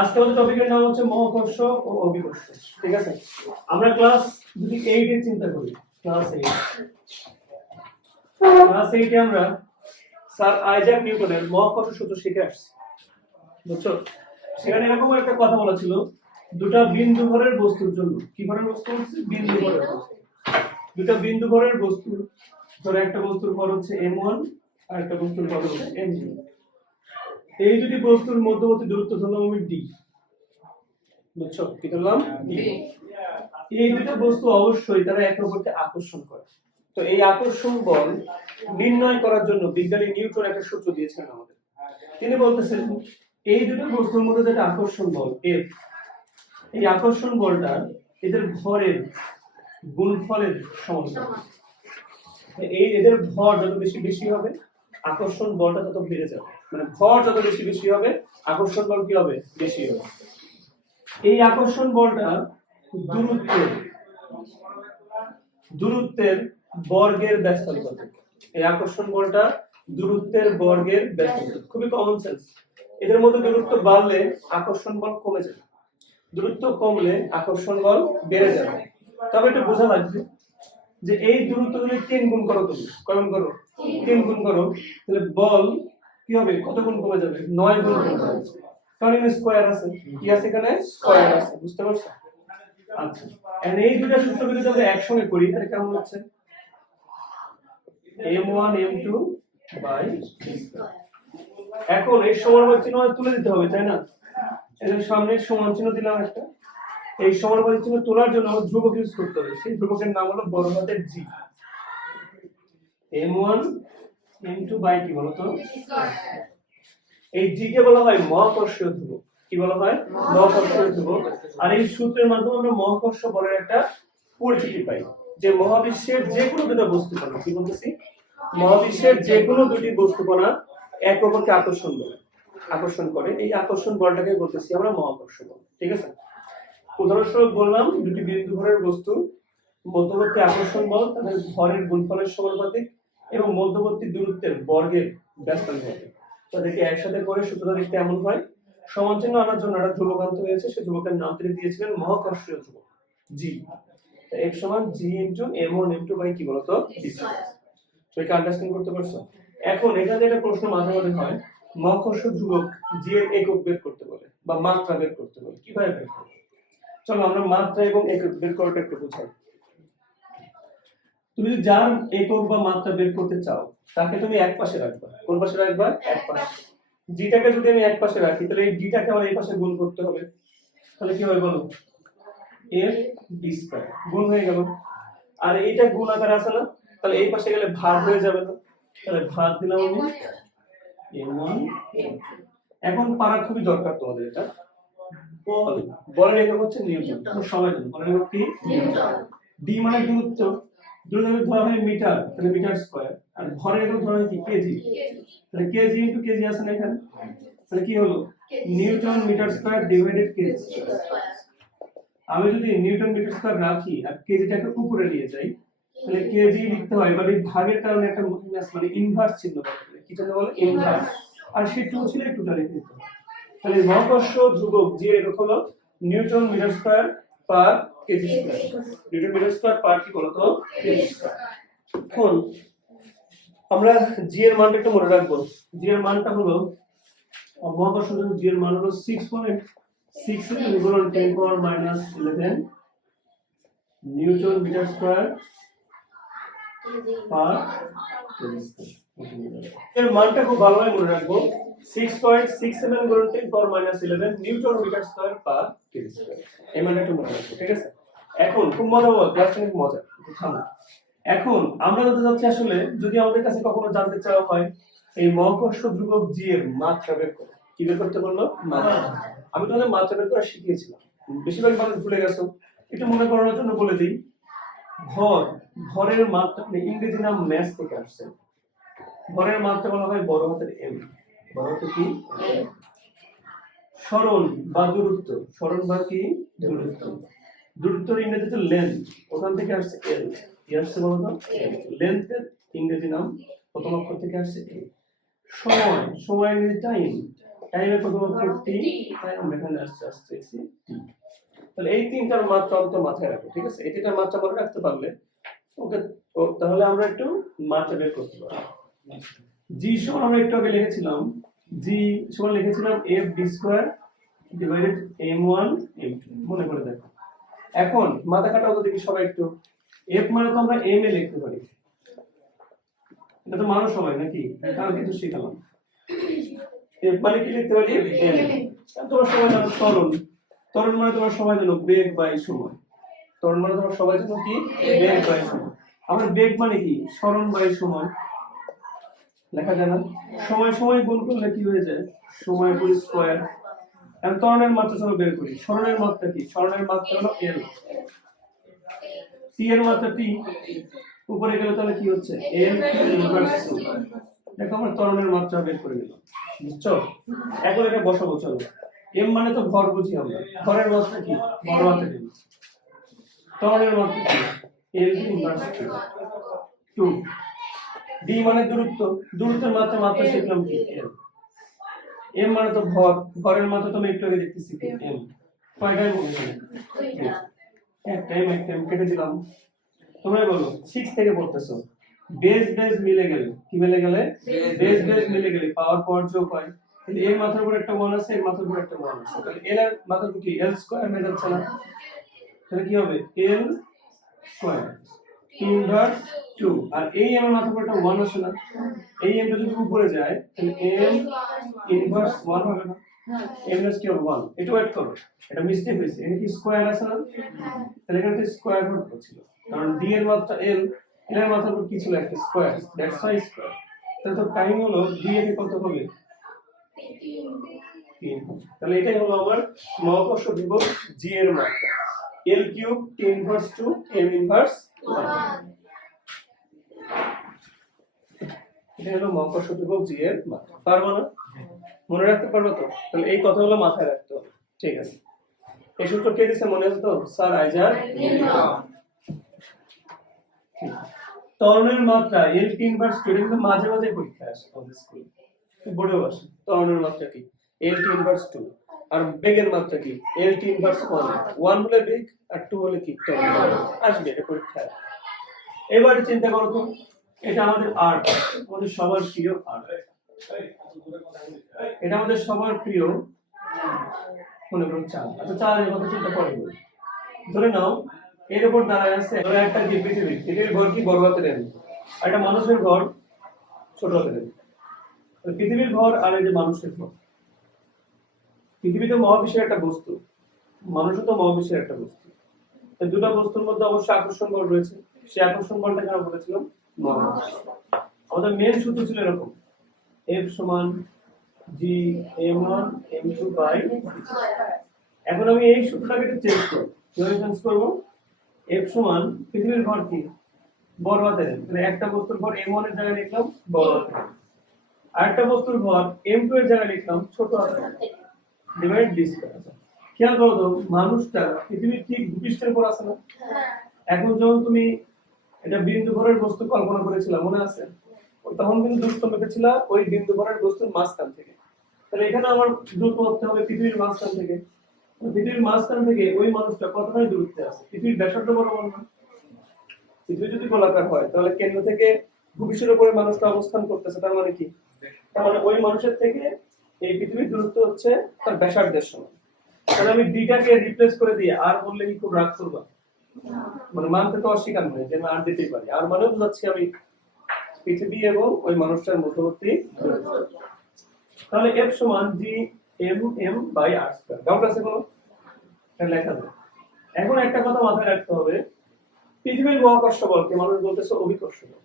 আজকে আমাদের টপিকের নাম হচ্ছে মহাকর্ষ ও অভিকর্ষ। ঠিক আছে, আমরা ক্লাস যদি 8 এর চিন্তা করি, ক্লাস 8 এ আমরা স্যার আইজাক নিউটনের মহাকর্ষ সূত্র শিখে আসছি, বুঝছো? সেখানে এরকম একটা কথা বলা ছিল, দুটো বিন্দু ভরের বস্তুর জন্য, কি ভরের বস্তু হচ্ছে বিন্দু ভরের বস্তু, দুটো বিন্দু ভরের বস্তু, ধরো একটা বস্তুর ভর হচ্ছে m1 আর একটা বস্তুর ভর হচ্ছে m2, এই দুটি বস্তুর মধ্যবর্তী দূরত্ব ধরলাম আমি d, বুঝছো? কি ধরলাম? d। এই দুটো বস্তু অবশ্যই তারা একে অপরকে আকর্ষণ করে। তো এই আকর্ষণ বল নির্ণয় করার জন্য বিজ্ঞানী নিউটন একটা সূত্র দিয়েছেন আমাদের। তিনি বলতেছেন এই দুটো বস্তুর মধ্যে যেটা আকর্ষণ বল F, এই আকর্ষণ বলটা এদের ভরের গুণফলের সমান। এই এদের ভর যত বেশি বেশি হবে আকর্ষণ বলটা তত বেড়ে যাবে, মানে ভর যত বেশি বেশি হবে আকর্ষণ বল কি হবে? বেশি হবে। এই আকর্ষণ বলটা দূরত্বের বর্গের ব্যস্ততা কত? এই আকর্ষণ বলটা দূরত্বের বর্গের ব্যস্ততা, খুবই কমন সেন্স। এদের মধ্যে দূরত্ব বাড়লে আকর্ষণ বল কমে যাবে, দূরত্ব কমলে আকর্ষণ বল বেড়ে যাবে। তবে এটা বোঝা লাগবে যে এই দূরত্ব যদি 3 গুণ করো, তুমি কয়গুণ করো? 3 গুণ করো, তাহলে বল কি হবে? কত গুণ কমে যাবে? 9 গুণ কমে যাবে। কারণ এখানে স্কয়ার আছে, কি আছে এখানে? স্কয়ার আছে, বুঝতে পারছো? আচ্ছা, এন্ড এই দুটো সূত্র যদি আমরা একসঙ্গে করি তাহলে কেমন হচ্ছে? m1 m2 বাই এখন এই সমানুপাত চিহ্ন তুলে দিতে হবে, তাই না? এর সামনে সমান চিহ্ন দিলাম একটা, এই সমানুপাত চিহ্ন তোলার জন্য আমাদের ধ্রুবক ইউজ করতে হবে। সেই ধ্রুবকের নাম হলো বড় হাতের g। m1 m2 বাই কি বলতো? এই g কে বলা হয় মহাকর্ষীয় ধ্রুবক। কি বলা হয়? মহাকর্ষীয় ধ্রুবক। আর এই সূত্রের মাধ্যমে আমরা মহাকর্ষ বলের একটা পরিচিতি পাই, যে মহাবিশ্বের যে কোনো দুটো বস্তুকণা, কি বলতেছি? মহাবিশ্বের যে কোনো দুটি বস্তুকণা এক অপরকে আকর্ষণ করে, এই আকর্ষণ বলটাকে বলতেছি আমরা মহাকর্ষ বল। ঠিক আছে, উদাহরণস্বরূপ বললাম দুটি বিন্দু ভরের বস্তু মধ্যবর্তী আকর্ষণ বল তাদের ভরের গুণফলের সমানুপাতিক এবং মধ্যবর্তী দূরত্বের বর্গের ব্যস্তানুপাতিক। তাদেরকে একসাথে করে সূত্রটা দেখতে এমন হয়। সমান চিহ্ন আনার জন্য একটা ধ্রুবক আনতে হয়েছে, সেই ধ্রুবকের নাম তিনি দিয়েছিলেন মহাকর্ষীয় ধ্রুবক g। f সমান g into m1 m2 by কি বলতো? d। সবাই আন্ডারস্ট্যান্ড করতে পারছো? এখন এখানে একটা প্রশ্ন মাঝে মাঝে হয়, মহাকর্ষ ধ্রুবক g এর একক বের করতে বলে বা মাত্রা বের করতে বলে, কিভাবে বের করব? চলো আমরা মাত্রা এবং একক বের করাটা একটু বুঝাই। তুমি যদি যার একক বা মাত্রা বের করতে চাও তাকে তুমি এক পাশে রাখবা। কোন পাশে রাখবা? এক পাশে। জিটাকে যদি আমি এক পাশে রাখি তাহলে এই ডিটাকে আমার এই পাশে গুণ করতে হবে, তাহলে কি হবে বলো? f d স্কয়ার গুণ হয়ে গেল। আর এইটা গুণ আকারে আছে না, তাহলে এই পাশে গেলে ভাগ হয়ে যাবে না, তাহলে ভাগ দিলাম আমি m1 এখন পারা খুবই দরকার তোমাদের এটা। বলের একক হচ্ছে নিউটন, সবাই জানো বলের একক কি? নিউটন। d মানে দূরত্ব, দূরত্ব ধরা হয় মিটার, তাহলে মিটার স্কয়ার। আর ভরের একক ধরা হয় কি? কেজি, তাহলে কেজি ইনটু কেজি আছে না এখানে, তাহলে কি হলো? Newton meter square divided KG square. আমি যদি নিউটন মিটার স্কয়ার রাখি আর কেজিটাকে উপরে নিয়ে যাই তাহলে কেজি লিখতে হয়, মানে ভাগের কারণে একটা মাইনাস, মানে ইনভার্স চিহ্ন বলে, কি চিহ্ন বলে? ইনভার্স। আর সেই 2 ছিল 2টা লিখে দিতে হবে। তাহলে মহাকর্ষ ধ্রুবক g এর একক হলো newton meter square per KG square. Newton meter square per কি বলতো? KG square. এখন আমরা g এর মানটা একটু মনে রাখবো। g এর মানটা হলো মহাকর্ষ ধ্রুবক g এর মান হলো 6.67 × 10⁻⁻11 newton meter square per KG square. এর মানটা খুব ভালোভাবে মনে রাখবো, 6.67 × 10⁻11 newton meter square per KG square. এই মানটা একটু মনে রাখবো, ঠিক আছে? এখন খুব মজা হবে, ক্লাসটা খুব মজা। থামো। এখন আমরা জানতে চাচ্ছি আসলে যদি আমাদের কাছে কখনো জানতে চাওয়া হয় এই মহাকর্ষ ধ্রুবক g এর মাত্রা বের করো, কি বের করতে বললো? মাত্রা। আমি তোমাদের মাত্রা বের করা শিখিয়েছিলাম, বেশিরভাগ মানুষ ভুলে গেছো, একটু মনে করানোর জন্য বলে দিই। ভরের মাত্রা ইংরেজি নাম ম্যাস থেকে আসছে। ভরের মাত্রা বলা হয় বড় হাতের m, বড় হাতের কি? সরণ বা দূরত্ব, সরণ বা কি? দূরত্ব। দূরত্বের ইংরেজি তো লেন্থ, ওখান থেকে আসছে l, কি আসছে বলতো? লেন্থের ইংরেজি নাম প্রথম অক্ষর থেকে আসছে l। সময় ইংরেজি টাইম, টাইমের কত অক্ষর টি, তাই আমরা এখানে আসছে তাহলে এই তিনটার মাত্রা অন্তত মাথায় রাখো, ঠিক আছে? এই তিনটার মাত্রা মনে রাখতে পারলে ওকে তাহলে আমরা একটু মাত্রা বের করতে পারবো। জি সমান আমরা একটু আগে লিখেছিলাম, জি সমান লিখেছিলাম F D square divided m1 m2, মনে করে দেখো। এখন মাথা খাটাও তো দেখি সবাই একটু। এফ মানে তো আমরা এম এ লিখতে পারি, এটা তো মানুষ সবাই নাকি, কাল কিন্তু শিখালাম। এফ মানে কি লিখতে পারি? এম। তোমরা সবাই জানো ত্বরণ, ত্বরণ মানে তোমরা সবাই জানো বেগ বাই সময়, ত্বরণ মানে তোমরা সবাই জানো কি বেগ বাই সময়। আমরা বেগ মানে কি সরণ বাই সময়, লেখা যায় না? সময় সময় গুণ করলে কি হয়ে যায়? সময় পুরো স্কয়ার। এখন ত্বরণের মাত্রা চলো বের করি। সরণের মাত্রা কি? সরণের মাত্রা হলো এল, টি এর মাত্রা টি, উপরে গেলে তাহলে কি হচ্ছে এল ইনভার্স 2। দেখো আমরা ত্বরণের মাত্রা বের করে নিলাম, বুঝছো? এখন এটা বসাবো চলো। এম মানে তো ভর বুঝি আমরা, ভরের মাত্রা কি? ভর মাত্রা দিই। ত্বরণের মাত্রা কি? এল ইনভার্স 2। ডি মানে দূরত্ব, দূরত্বের মাত্রা মাত্রা শিখলাম কি? এল। এম মানে তো ভর, ভরের মাত্রা তো আমি একটু আগে দেখতেছি কি? এম। কয়টাই বলছি এক টাইম কেটে দিলাম। তোমরা বলো 6 থেকে পড়তেছো, বেস বেস মিলে গেলে কি মিলে গেলে? বেস বেস মিলে গেলে পাওয়ার পাওয়ার যোগ হয়। কিন্তু এর মাথার উপর একটা 1 আছে, এর মাথার উপর একটা 1 আছে, তাহলে এল এর মাথার উপর কি এল স্কয়ার হয়ে যাচ্ছে না? তাহলে কি হবে? এল স্কয়ার ইনভার্স 2, আর এই এম এর মাথার উপর একটা 1 আছে না? এই এমটা যদি উপরে যায় তাহলে এম ইনভার্স 1 হবে না? এম এর কি হবে? 1। এটা ওয়েট করো, এটা মিস্টেক হয়েছে, এখানে কি স্কয়ার আছে না? তাহলে এখানে তো স্কয়ার রুট ছিল, কারণ ডি এর মাত্রা এল, এল এর মাত্রা কি ছিল? একটা স্কয়ার, দ্যাটস ওয়াই স্কয়ার। তাহলে তো টাইম হলো ডি এর কত হবে? 3। তাহলে এটাই হলো আমার মহাকর্ষ বিভব জি এর মাত্রা, L cube T inverse 2 M inverse 1। এটা হলো মহাকর্ষ বিভব জি এর মাত্রা। পারবো না? মনে রাখতে পারবো তো? তাহলে এই কথাগুলো মাথায় রাখতে হবে, ঠিক আছে? এই সূত্র কে দিয়েছে মনে আছে তো? Sir Isaac Newton. ত্বরণের মাত্রা এল টি ইনভার্স 2 কিন্তু মাঝে মাঝে পরীক্ষা আসে আমাদের স্কুলে, বোর্ডেও আসে। ত্বরণের মাত্রা কি? এল টি ইনভার্স 2। আর বেগের মাত্রা কি? এল টি ইনভার্স 1। 1 হলে বেগ আর 2 হলে কি ত্বরণ, আসবে এটা পরীক্ষায়। এবারে চিন্তা করো তো, এটা আমাদের আর, আমাদের সবার প্রিয় আর, এটা আমাদের সবার প্রিয় মনে করুন চাঁদ। আচ্ছা চাঁদের কথা চিন্তা করে ধরে নাও এর উপর দাঁড়ায় আছে ধরে একটা কি পৃথিবী, পৃথিবীর ঘর কি বড় হাতের এল, আর একটা মানুষের ঘর ছোট হাতের এল। পৃথিবীর ঘর আর এই যে মানুষের ঘর, পৃথিবী তো মহাবিশ্বের একটা বস্তু, মানুষও তো মহাবিশ্বের একটা বস্তু। এই দুটো বস্তুর মধ্যে অবশ্যই আকর্ষণ বল রয়েছে, সেই আকর্ষণ বলটা কেন বলেছিলাম? মহাবিশ্ব। আমাদের মেন সূত্র ছিল এরকম, F সমান G m1 m2 বাই। এখন আমি এই সূত্রটাকে একটু চেঞ্জ করব। কিভাবে চেঞ্জ করব? F সমান পৃথিবীর ভর কি বড় হাতের, মানে একটা বস্তুর ভর m1 এর জায়গায় লিখলাম বড় হাতের, আর একটা বস্তুর ভর m2 এর জায়গায় লিখলাম ছোট হাতের, ডিভাইড d স্কয়ার। খেয়াল করো তো মানুষটা পৃথিবীর ঠিক ভূপৃষ্ঠের উপর আছে না? এখন যখন তুমি এটা বিন্দু ভরের বস্তু কল্পনা করেছিলাম মনে আছে? তখন কিন্তু দূরত্ব মেপেছিল ওই বিন্দু ভরের বস্তুর মাঝখান থেকে। তাহলে এখানে আমার দূরত্ব হতে হবে পৃথিবীর মাঝখান থেকে। পৃথিবীর মাঝখান থেকে ওই মানুষটা কতখানি দূরত্বে আছে? পৃথিবীর ব্যাসার্ধ বরাবর না? পৃথিবী যদি গোলাকার হয় তাহলে কেন্দ্র থেকে ভূপৃষ্ঠের উপরে মানুষটা অবস্থান করতেছে, তার মানে কি? তার মানে ওই মানুষের থেকে এই পৃথিবীর দূরত্ব হচ্ছে তার ব্যাসার্ধের সমান। তাহলে আমি ডিটাকে রিপ্লেস করে দিয়ে আর বললে কি খুব রাগ করবা? মানে মানতে তো অস্বীকার নয় যে আমি আর দিতেই পারি, আর মানে বুঝাচ্ছি আমি পৃথিবী এবং ওই মানুষটার মধ্যবর্তী দূরত্ব। তাহলে F সমান G m by r square. Doubt আছে কোনো? এটা লেখা যায়। এখন একটা কথা মাথায় রাখতে হবে, পৃথিবীর মহাকর্ষ বলকে মানুষ বলতেছে অভিকর্ষ বল।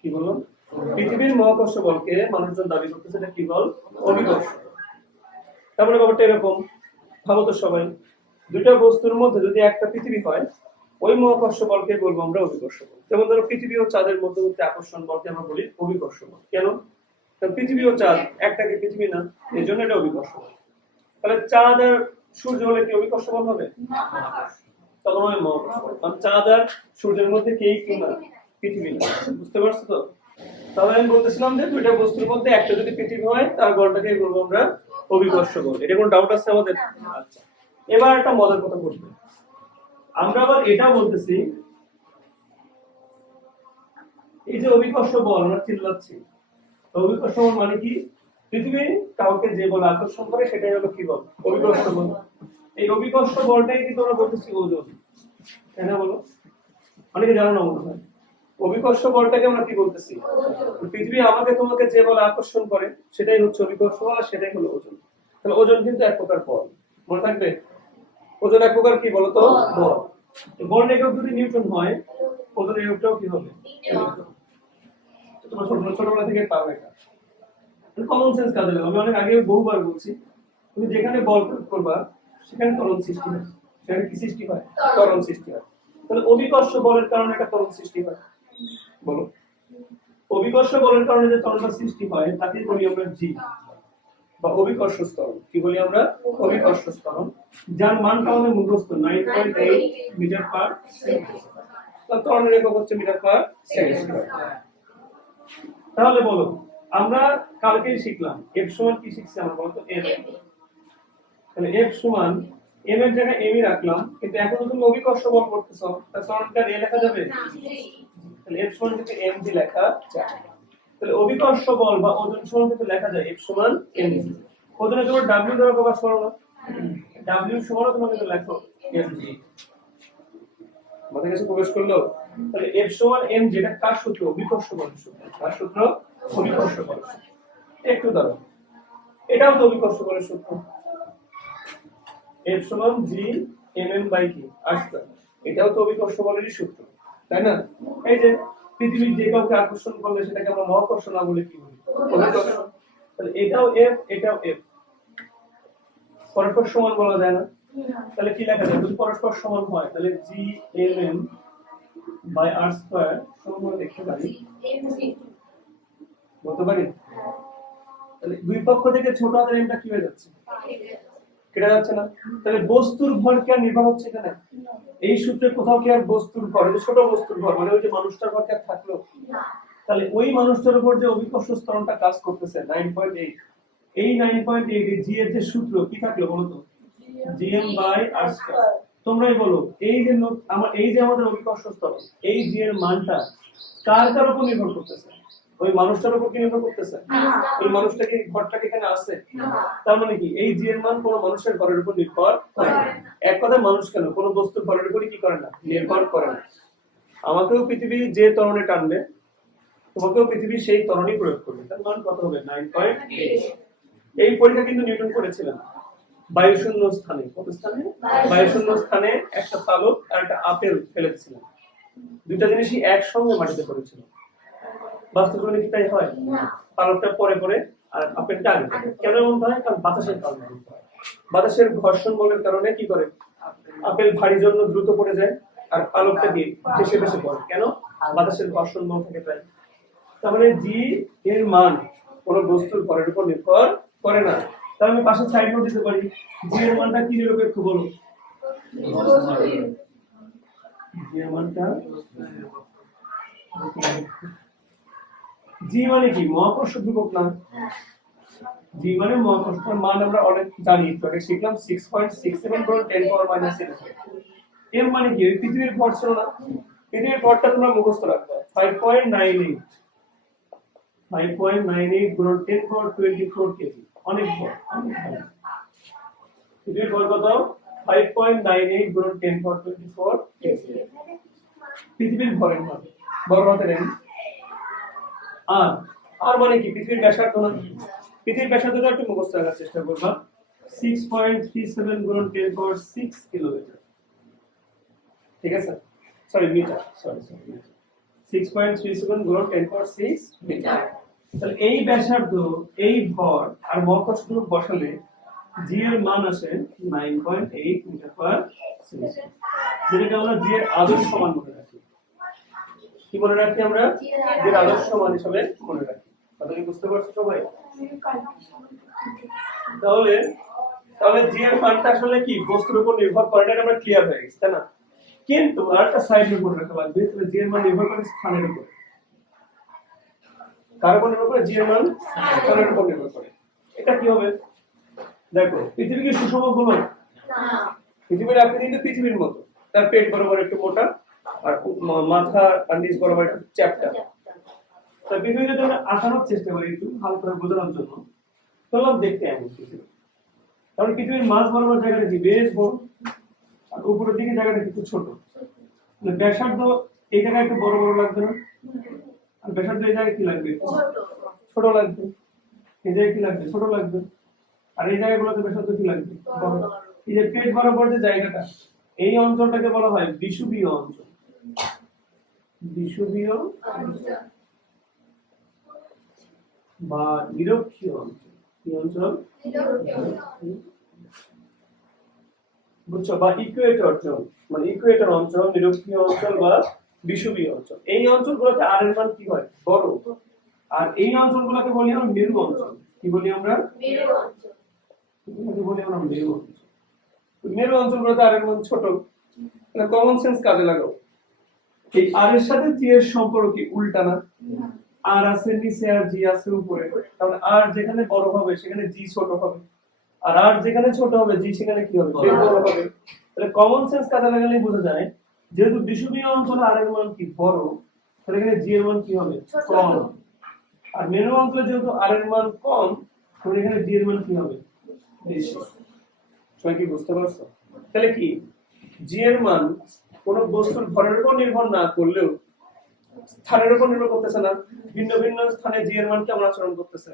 কি বললাম? পৃথিবীর মহাকর্ষ বলকে মানুষজন দাবি করতেছে এটা কি বল? অভিকর্ষ। তার মানে ব্যাপারটা এরকম, ভাবো তো সবাই, দুইটা বস্তুর মধ্যে যদি একটা পৃথিবী হয় ওই মহাকর্ষ বলকে বলবো আমরা অভিকর্ষ বল। যেমন ধরো পৃথিবী ও চাঁদের মধ্যবর্তী আকর্ষণ বলকে আমরা বলি অভিকর্ষ বল। কেন? কারণ পৃথিবী ও চাঁদ একটাকে পৃথিবী না, এই জন্য এটা অভিকর্ষ বল। তাহলে চাঁদ আর সূর্য হলে কি অভিকর্ষ বল হবে? তখন হয় মহাকর্ষ বল। কারণ চাঁদ আর সূর্যের মধ্যে কেই কি না? পৃথিবী না। বুঝতে পারছো তো? তাহলে আমি বলতেছিলাম যে দুইটা বস্তুর মধ্যে একটা যদি পৃথিবী হয় তার বলটাকে বলবো আমরা অভিকর্ষ বল। এটা কোনো ডাউট আছে আমাদের? আচ্ছা, এবার একটা মজার কথা বলবো। আমরা আবার এটাও বলতেছি, এই যে অভিকর্ষ বল আমরা চিল্লাচ্ছি, অভিকর্ষ বল মানে কি? পৃথিবী কাউকে যে বল আকর্ষণ করে সেটাই হলো কি বল? অভিকর্ষ বল। এই অভিকর্ষ বলটাই কিন্তু আমরা বলতেছি ওজন। তাই না বলো? অনেকে জানো না মনে হয়। অভিকর্ষ বলটাকে আমরা কি বলতেছি? পৃথিবী আমাকে তোমাকে যে বল আকর্ষণ করে সেটাই হচ্ছে অভিকর্ষ বল, আর সেটাই হলো ওজন। তাহলে ওজন কিন্তু এক প্রকার বল, মনে থাকবে। ওজন এক প্রকার কি বলতো? বল। বল একক যদি নিউটন হয়, ওজন এককটাও কি হবে? তোমরা ছোটবেলা থেকে পাবে এটা, কমন সেন্স কাজে লাগে। আমি অনেক আগে বহুবার বলছি, তুমি যেখানে বল প্রয়োগ করবা সেখানে ত্বরণ সৃষ্টি হয়। সেখানে কি সৃষ্টি হয়? ত্বরণ সৃষ্টি হয়। তাহলে অভিকর্ষ বলের কারণে একটা ত্বরণ সৃষ্টি হয়। বলো, অভিকর্ষ বলের কারণে যে ত্বরণটা সৃষ্টি হয় তাকে বলি আমরা জি, বা অভিকর্ষ ত্বরণ। কি বলি আমরা? অভিকর্ষ ত্বরণ, যার মানটা আমাদের মুখস্থ 9.8 মিটার পার সেকেন্ড। তার ত্বরণের একক হচ্ছে মিটার পার সেকেন্ড। তাহলে বলো, আমরা কালকেই শিখলাম f সমান কি শিখছি আমরা বলতো? m। তাহলে f সমান m এর জায়গায় m ই রাখলাম, কিন্তু এখন তো তুমি অভিকর্ষ বল করতেছো, তার ত্বরণটা a লেখা যাবে? তাহলে f সমান থেকে m জি লেখা যায়। তাহলে অভিকর্ষ বল বা ওজন সমান কিন্তু লেখা যায় f সমান m জি। ওজনে তোমার w দ্বারা প্রকাশ করো না, w সমান তোমার কিন্তু লেখো m জি। আমাদের কাছে প্রবেশ করলো। তাহলে f সমান m, যেটা কার সূত্র? অভিকর্ষ বলের সূত্র। কার সূত্র? অভিকর্ষ বলের সূত্র। একটু দাঁড়াও, এটাও তো অভিকর্ষ বলের সূত্র। f সমান g mm বাই কি r স্কয়ার, এটাও তো অভিকর্ষ বলেরই সূত্র, তাই না? এই যে পৃথিবীর যে কাউকে আকর্ষণ করলে সেটাকে আমরা মহাকর্ষ না বলে কি বলি? অভিকর্ষ। তাহলে এটাও f, এটাও f, পরস্পর সমান বলা যায় না। তাহলে কি লেখা যায়? যদি পরস্পর সমান হয় তাহলে g mm by r square সমান লিখতে পারি, বলতে পারি। তাহলে দুই পক্ষ থেকে ছোট হাতের m টা কি হয়ে যাচ্ছে? কেটে যাচ্ছে না? তাহলে বস্তুর ভর কি আর নির্ভর হচ্ছে এখানে? এই সূত্রে কোথাও কি আর বস্তুর ভর, যে ছোট বস্তুর ভর মানে ওই যে মানুষটার ভর কি আর থাকলো? তাহলে ওই মানুষটার উপর যে অভিকর্ষ ত্বরণটা কাজ করতেছে 9.8, এই 9.8 এ জি এর যে সূত্র কি থাকলো বলো তো? gm by r square. তোমরাই বলো, এই যে আমাদের অভিকর্ষ ত্বরণ, এই জি এর মানটা কার কার উপর নির্ভর করতেছে? ওই মানুষটার উপর কি নির্ভর করতেছে? এই মানুষটাকে ঘরটাকে এখানে আছে, তার মানে কি এই জি এর মান কোনো মানুষের ঘরের উপর নির্ভর করে না। এক কথায় মানুষ কেন কোনো বস্তুর ঘরের উপর কি করে না? নির্ভর করে না। আমাকেও পৃথিবী যে ত্বরণে টানবে, তোমাকেও পৃথিবী সেই ত্বরণই প্রয়োগ করবে। তার মান কত হবে? 9.8। এই পরীক্ষা কিন্তু নিউটন করেছিলেন বায়ুশূন্য স্থানে। কত স্থানে? বায়ুশূন্য স্থানে একটা পালক আর একটা আপেল ফেলেছিলেন। দুইটা জিনিসই একসঙ্গে মাটিতে পড়েছিল। বাস্তব জীবনে কি তাই হয়? পালকটা পরে পরে আর আপেলটা আগে। কেন এমন হয়? কারণ বাতাসের কারণে। বাতাসের ঘর্ষণ বলের কারণে কি করে? আপেল ভারী জন্য দ্রুত পড়ে যায়, আর পালকটা দিয়ে ভেসে ভেসে পড়ে। কেন? বাতাসের ঘর্ষণ বল থেকে তাই। তার মানে জি এর মান কোন বস্তুর ভরের উপর নির্ভর করে না। তাহলে আমি পাশে সাইড নোট দিতে পারি, জি এর মানটা কি নিরপেক্ষ বলো? জি এর মানটা, জি মানে কি? মহাকর্ষ ধ্রুবক না? জি মানে মহাকর্ষের মান আমরা অনেক জানি, তোকে শিখলাম 6.67 গুণ 10 পাওয়ার মাইনাস 7। এম মানে কি? ওই পৃথিবীর ভর ছিল না? পৃথিবীর ভরটা তোমরা মুখস্থ রাখবে 5.98 গুণ 10 পাওয়ার 24 কেজি। অনেক ভর। পৃথিবীর ভর কত? 5.98 গুণ 10 পাওয়ার 24 কেজি। পৃথিবীর ভরের মান বড় হাতের এম। আর মানে কি? পৃথিবীর ব্যাসার্ধ না? পৃথিবীর ব্যাসার্ধটা একটু মুখস্থ রাখার চেষ্টা করবা। 6.37 গুণ 10 পাওয়ার 6 কিলোমিটার। ঠিক আছে? সরি মিটার, সরি 6.37 গুণ 10 পাওয়ার 6 মিটার। তাহলে এই ব্যাসার্ধ, এই ভর আর মহাকর্ষ ধ্রুবক বসালে জি এর মান আসে 9.8 মিটার পার সেকেন্ড, যেটাকে আমরা জি এর আদর্শ মান মনে রাখি। কি মনে রাখি আমরা? জি এর আদর্শ মান হিসেবে মনে রাখি। কথা কি বুঝতে পারছো সবাই? তাহলে জি এর মানটা আসলে কি বস্তুর উপর নির্ভর করে না, আমরা ক্লিয়ার হয়ে গেছে, তাই না? কিন্তু আরেকটা সাইড নোট মনে রাখা লাগবে, জি এর মান নির্ভর করে স্থানের উপর। কার উপর নির্ভর করে? জি এর মান স্থানের উপর নির্ভর করে। এটা কি হবে? দেখো পৃথিবী কি সুষম গোলক? পৃথিবীর আকৃতি কিন্তু পৃথিবীর মতো, তার পেট বরাবর একটু মোটা আর মাথা আর নিচ বরাবর একটু চ্যাপ্টা। তা পৃথিবীতে যদি আসানোর চেষ্টা করি একটু ভালো করে বোঝানোর জন্য, চললাম দেখতে এমন পৃথিবী। কারণ পৃথিবীর মাঝ বরাবর জায়গাটা কি বেশ বড়, আর উপরের দিকে জায়গাটা একটু ছোট। মানে ব্যাসার্ধ এই জায়গায় একটু বড় বড় লাগবে না, আর ব্যাসার্ধ এই জায়গায় কি লাগবে? ছোট লাগবে। এই জায়গায় কি লাগবে? ছোট লাগবে। আর এই জায়গাগুলোতে ব্যাসার্ধ কি লাগবে? বড়। এই যে পেট বরাবর যে জায়গাটা, এই অঞ্চলটাকে বলা হয় বিষুবীয় অঞ্চল। বিষুবীয় বা নিরক্ষীয় অঞ্চল। কি অঞ্চল? বুঝছো? বা ইকুয়েটর জোন, মানে ইকুয়েটর অঞ্চল, নিরক্ষীয় অঞ্চল বা বিষুবীয় অঞ্চল। এই অঞ্চলগুলোতে আর এর মান কি হয়? বড়। আর এই অঞ্চলগুলোকে বলি আমরা মেরু অঞ্চল। কি বলি আমরা? মেরু অঞ্চল। এটাকে বলি আমরা মেরু অঞ্চল। মেরু অঞ্চলগুলোতে আর এর মান ছোট। মানে কমন সেন্স কাজে লাগাও। এই আর এর সাথে জি এর সম্পর্ক কি উল্টা না? আর আছে নিচে আর জি আছে উপরে, তাহলে আর যেখানে বড় হবে সেখানে জি ছোট হবে, আর আর যেখানে ছোট হবে জি সেখানে কি হবে? বড় হবে। তাহলে কমন সেন্স কাজে লাগালেই বোঝা যায়, যেহেতু বিষুবীয় অঞ্চলে আর এর মান কি বড়, তাহলে এখানে জি এর মান কি হবে? কম। আর মেরু অঞ্চলে যেহেতু আর এর মান কম, তাহলে এখানে জি এর মান কি হবে? বেশি। সবাই কি বুঝতে পারছো? তাহলে কি জি এর মান কোন বস্তুর ভরের উপর নির্ভর না করলেও স্থানের উপর নির্ভর করতেছে না? ভিন্ন ভিন্ন স্থানে জি এর মান কেমন আচরণ করতেছে?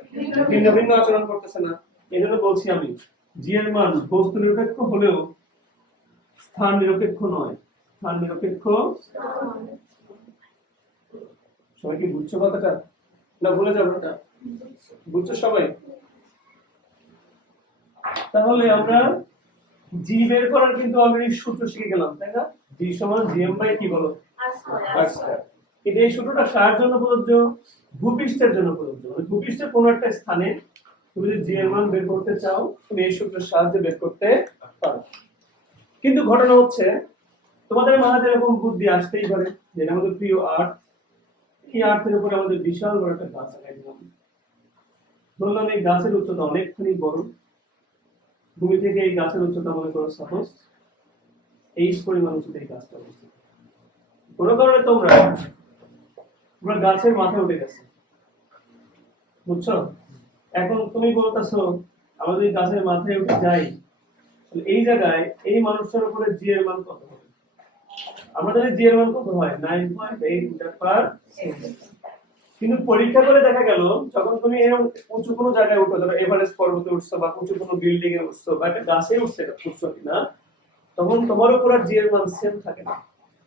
ভিন্ন ভিন্ন আচরণ করতেছে না? এই জন্য বলছি আমি, জি এর মান বস্তু নিরপেক্ষ হলেও স্থান নিরপেক্ষ নয়। স্থান নিরপেক্ষ। সবাই কি বুঝছো কথাটা? না ভুলে যাবো এটা? বুঝছো সবাই? তাহলে আমরা জি বের করার কিন্তু অলরেডি সূত্র শিখে গেলাম, তাই না? জি সমান জিএম বাই কি বলো? আর স্কয়ার। কিন্তু এই সূত্রটা কার জন্য প্রযোজ্য? ভূপৃষ্ঠের জন্য প্রযোজ্য। মানে ভূপৃষ্ঠের কোনো একটা স্থানে তুমি যদি জি এর মান বের করতে চাও, তুমি এই সূত্রের সাহায্যে বের করতে পারো। কিন্তু ঘটনা হচ্ছে, তোমাদের মাঝে এরকম বুদ্ধি আসতেই পারে যে আমাদের প্রিয় আর্থ, এই আর্থের উপরে আমাদের বিশাল বড় একটা গাছ লাগাইলাম। বললাম এই গাছের উচ্চতা অনেকখানি বড়, ভূমি থেকে এই গাছের উচ্চতা মনে করো সাপোজ এই পরিমাণ উচ্চতা এই গাছটা অবস্থিত। কোনো কারণে তোমরা গাছের মাথায় উঠে গেছে, বুঝছো? এখন তুমি বলতেছো আমাদের এই গাছের মাথায় উঠে যাই, এই জায়গায় এই মানুষটার উপরে জি এর মান কত হবে? আমরা জানি জি এর মান কত হয়? 9.8 মিটার পার সেকেন্ড। কিন্তু পরীক্ষা করে দেখা গেল যখন তুমি এরকম উঁচু কোনো জায়গায় উঠো, ধরো এভারেস্ট পর্বতে উঠছো বা উঁচু কোনো বিল্ডিং এ উঠছো বা একটা গাছে উঠছো, উঠছো কিনা, তখন তোমার উপর আর জি এর মান সেম থাকে না।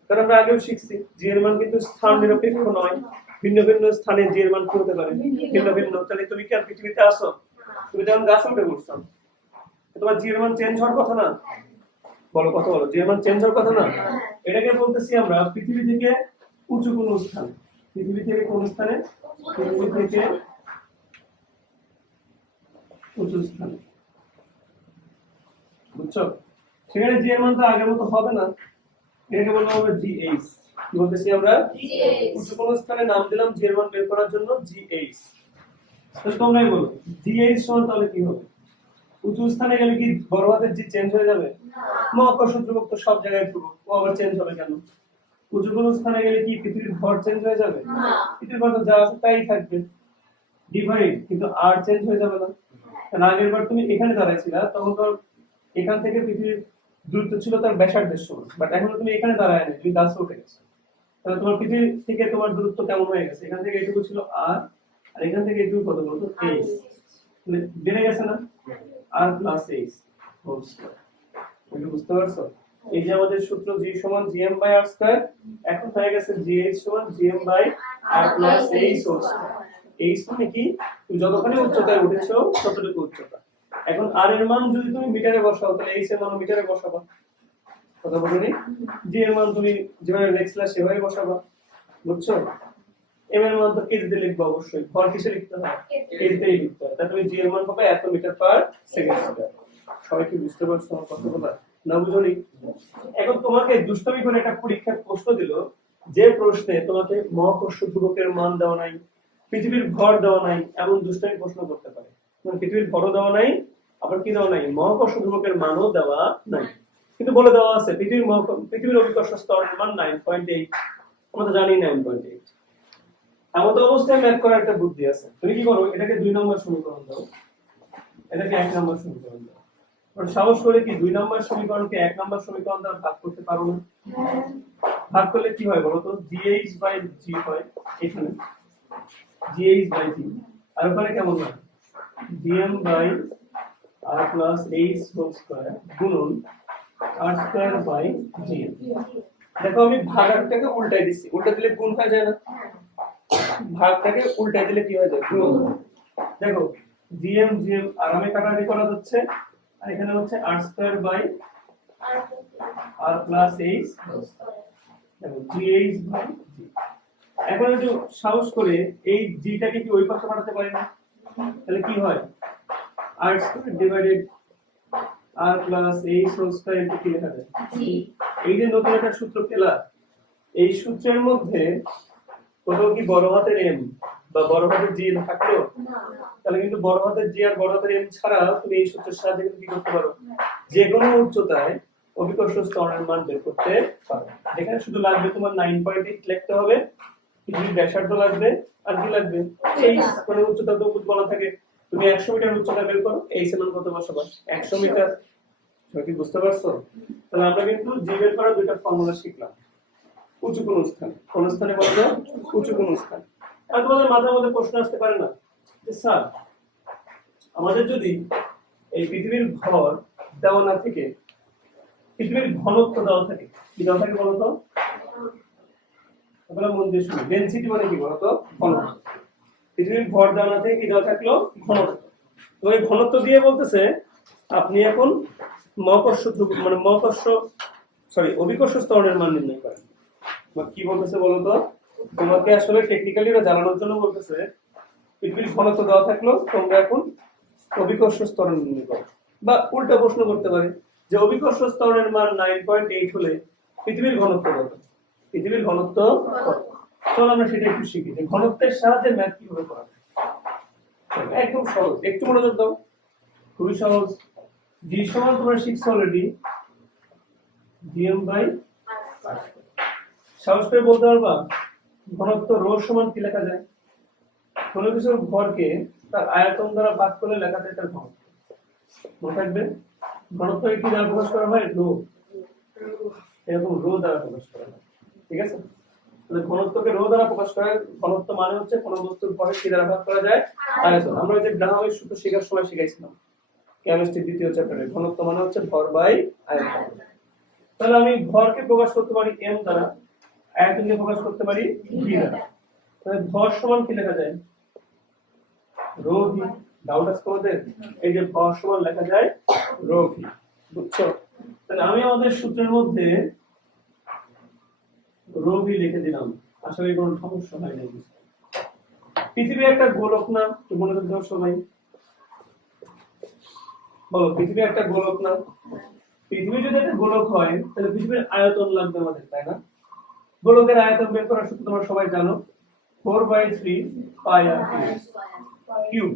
কারণ আমরা আগেও শিখছি জি এর মান কিন্তু স্থান নিরপেক্ষ নয়। ভিন্ন ভিন্ন স্থানে জি এর মান কি হতে পারে? ভিন্ন ভিন্ন। তাহলে তুমি কি আর পৃথিবীতে আসো? তুমি যখন গাছে উঠে উঠছো, তোমার জি এর মান চেঞ্জ হওয়ার কথা না? বলো কথা বলো, জি এর মান চেঞ্জ হওয়ার কথা না? এটাকে বলতেছি আমরা পৃথিবী থেকে উঁচু কোনো স্থান। পৃথিবী থেকে কোন স্থানে? পৃথিবী থেকে উঁচু স্থানে, বুঝছো? সেখানে জি এর মান তো আগের মতো হবে না, এটাকে বললাম আমরা জিএইচ। কি বলতেছি আমরা? উঁচু কোন স্থানে নাম দিলাম জি এর মান বের করার জন্য জিএইচ। তো তোমরাই বলো জিএইচ সমান তাহলে কি হবে? উঁচু স্থানে গেলে কি বড় হাতের জি চেঞ্জ হয়ে যাবে? মহাকর্ষ ধ্রুবক তো সব জায়গায় ধ্রুবক, ও আবার চেঞ্জ হবে কেন? উঁচু কোন স্থানে গেলে কি পৃথিবীর ভর চেঞ্জ হয়ে যাবে? পৃথিবীর ভর যা আছে তাই থাকবে, ডিভাইড, কিন্তু আর চেঞ্জ হয়ে যাবে না। কারণ আগের বার তুমি এখানে দাঁড়াইছিলা, তখন তো এখান থেকে পৃথিবীর দূরত্ব ছিল তার ব্যাসার্ধের সমান, বাট এখন তুমি এখানে দাঁড়ায় না, তুমি গাছে উঠে গেছো, তাহলে তোমার পৃথিবী থেকে তোমার দূরত্ব কেমন হয়ে গেছে? এখান থেকে এটুকু ছিল আর, আর এখান থেকে এটুকু কত বলতো? এইচ। মানে বেড়ে গেছে না? আর প্লাস এইচ হোল স্কয়ার। তুমি বুঝতে পারছো? এই যে আমাদের সূত্র জি সমান জিএম বাই আর স্কয়ার, এখন হয়ে গেছে জিএইচ সমান G M by R plus H whole square. H মানে কি? তুমি যতখানি উচ্চতায় উঠেছো ততটুকু উচ্চতা। এখন আর এর মান যদি তুমি মিটারে বসাও, তাহলে এইচ এর মান মিটারে বসাবা। কথা বলনি? জি এর মান তুমি যেভাবে লেখছিলা সেভাবে বসাবা, বুঝছো? এম এর মান তো কেজিতে লিখবা অবশ্যই, ভর কিসে লিখতে হয়? কেজিতেই লিখতে হয়। তাহলে তুমি জি এর মান হবে এত মিটার পার সেকেন্ড স্কয়ার। সবাই কি বুঝতে পারছো আমার কথাগুলো? না বুঝলি? এখন তোমাকে দুষ্টামি করে একটা পরীক্ষার প্রশ্ন দিল, যে প্রশ্নে তোমাকে মহাকর্ষ ধ্রুবকের মান দেওয়া নাই, পৃথিবীর ভর দেওয়া নাই এমন দুষ্টামি প্রশ্ন করতে পারে। পৃথিবীর ভরও দেওয়া নাই, আবার কি দেওয়া নাই, মহাকর্ষ ধ্রুবকের মানও দেওয়া নাই, কিন্তু বলে দেওয়া আছে পৃথিবীর অভিকর্ষ স্তরের মান 9.8। আমরা তো জানি 9.8। এমন অবস্থায় ম্যাথ করার একটা বুদ্ধি আছে। তুমি কি করো, এটাকে 2 নম্বর সমীকরণ দাও, এটাকে 1 নম্বর সমীকরণ দাও। সাহস করে কি 2 নম্বর সমীকরণকে 1 নম্বর সমীকরণ দ্বারা ভাগ করতে পারো না? ভাগ করলে কি হয় বলো তো, gh/g হয় এখানে, gh/g, আর ওখানে কেমন হয়, gm/r+h² গুণন r²/gm। দেখো আমি ভাগটাকে উল্টাই দিচ্ছি, উল্টা দিলে গুণ হয়ে যায় না, ভাগটাকে উল্টাই দিলে কি হয়ে যায়, গুণ। দেখো gm আরামে কাটাকাটি করা যাচ্ছে, আর এখানে হচ্ছে r²/r+h, দেখো gh/g। এখন যদি সাহস করে এই জিটাকে কি ওই পাশে পাঠাতে পারি না, তাহলে কি হয়, r²/r+h² কি লেখা যায়, এই যে নতুন একটা সূত্র পেলা, এই সূত্রের মধ্যে কোথাও কি বড় হাতের m বা বড় হাতের জি থাকলো? তাহলে কিন্তু বড় হাতের জি আর বড় হাতের m ছাড়া তুমি এই সূত্রের সাহায্যে কি করতে পারো, যে কোনো উচ্চতায় অভিকর্ষ স্তরের মান বের করতে পারো। যেখানে শুধু লাগবে তোমার 9.8 লিখতে হবে, পৃথিবীর ব্যাসার্ধ লাগবে, আর কি লাগবে, এই মানে উচ্চতা তো বলা থাকে, তুমি 100 মিটার উচ্চতা বের করো, এই সমান কত বসাবা, 100 মিটার। তুমি কি বুঝতে পারছো? তাহলে আমরা কিন্তু জি বের করার দুইটা ফর্মুলা শিখলাম। উঁচু কোন স্থান, কোন স্থানে বলতো, উঁচু কোন স্থান। আর তোমাদের মাথার মধ্যে প্রশ্ন আসতে পারে না যে স্যার আমাদের যদি এই পৃথিবীর ভর দেওয়া না থেকে পৃথিবীর ঘনত্ব দেওয়া থাকে, কি দেওয়া থাকে বলতো, তাহলে মন দিয়ে শুনি, ডেনসিটি মানে কি বলতো, ঘনত্ব। পৃথিবীর ভর দেওয়া না থেকে কি দেওয়া থাকলো, ঘনত্ব। তো এই ঘনত্ব দিয়ে বলতেছে আপনি এখন অভিকর্ষ স্তরের মান নির্ণয় করেন। কি বলতেছে বলতো, তোমাকে আসলে টেকনিক্যালি জানানোর জন্য বলতেছে পৃথিবীর ঘনত্ব দেওয়া থাকলো, তোমরা এখন অভিকর্ষ স্তর নির্ণয় করো। বা উল্টা প্রশ্ন করতে পারে যে অভিকর্ষ স্তরের মান 9.8 হলে পৃথিবীর ঘনত্ব কত, পৃথিবীর ঘনত্ব কত। চলো আমরা সেটা একটু শিখি যে ঘনত্বের সাহায্যে ম্যাথ কিভাবে করা যায়। একদম সহজ, একটু মনোযোগ দাও, খুবই সহজ। জি সমান তোমরা শিখছো অলরেডি, gm/r²। সাহস করে বলতে পারবা ঘনত্ব রো সমান কি লেখা যায়, কোনো কিছুর ভরকে তার আয়তন দ্বারা ভাগ করলে লেখা যায় তার ঘনত্ব। মনে থাকবে, ঘনত্বকে কি দ্বারা প্রকাশ করা হয়, রো, এরকম রো দ্বারা প্রকাশ করা হয়, ঠিক আছে। তাহলে ঘনত্বকে রো দ্বারা প্রকাশ করা হয়, ঘনত্ব মানে হচ্ছে কোনো বস্তুর ভরকে কি দ্বারা ভাগ করা যায়, আয়তন। আমরা ওই যে গ্রাহামের সূত্র শেখার সময় শিখাইছিলাম কেমিস্ট্রি দ্বিতীয় চ্যাপ্টারে, ঘনত্ব মানে হচ্ছে ভর বাই আয়তন। তাহলে আমি ভরকে প্রকাশ করতে পারি m দ্বারা, আয়তনকে প্রকাশ করতে পারি v দ্বারা। তাহলে ভর সমান কি লেখা যায়, রো ভি। ডাউট আছে তোমাদের, এই যে ভর সমান লেখা যায় রো ভি, বুঝছো? তাহলে আমি আমাদের সূত্রের মধ্যে রো ভি লিখে দিলাম, আসলে কোনো সমস্যা হয় না। পৃথিবী একটা গোলক না, তো মনে রাখতে হবে সবাই, বলো পৃথিবী একটা গোলক না। পৃথিবী যদি একটা গোলক হয় তাহলে পৃথিবীর আয়তন লাগবে আমাদের, তাই না? গোলকের আয়তন বের করার সূত্র তোমরা সবাই জানো, 4/3 পাই আর কিউব।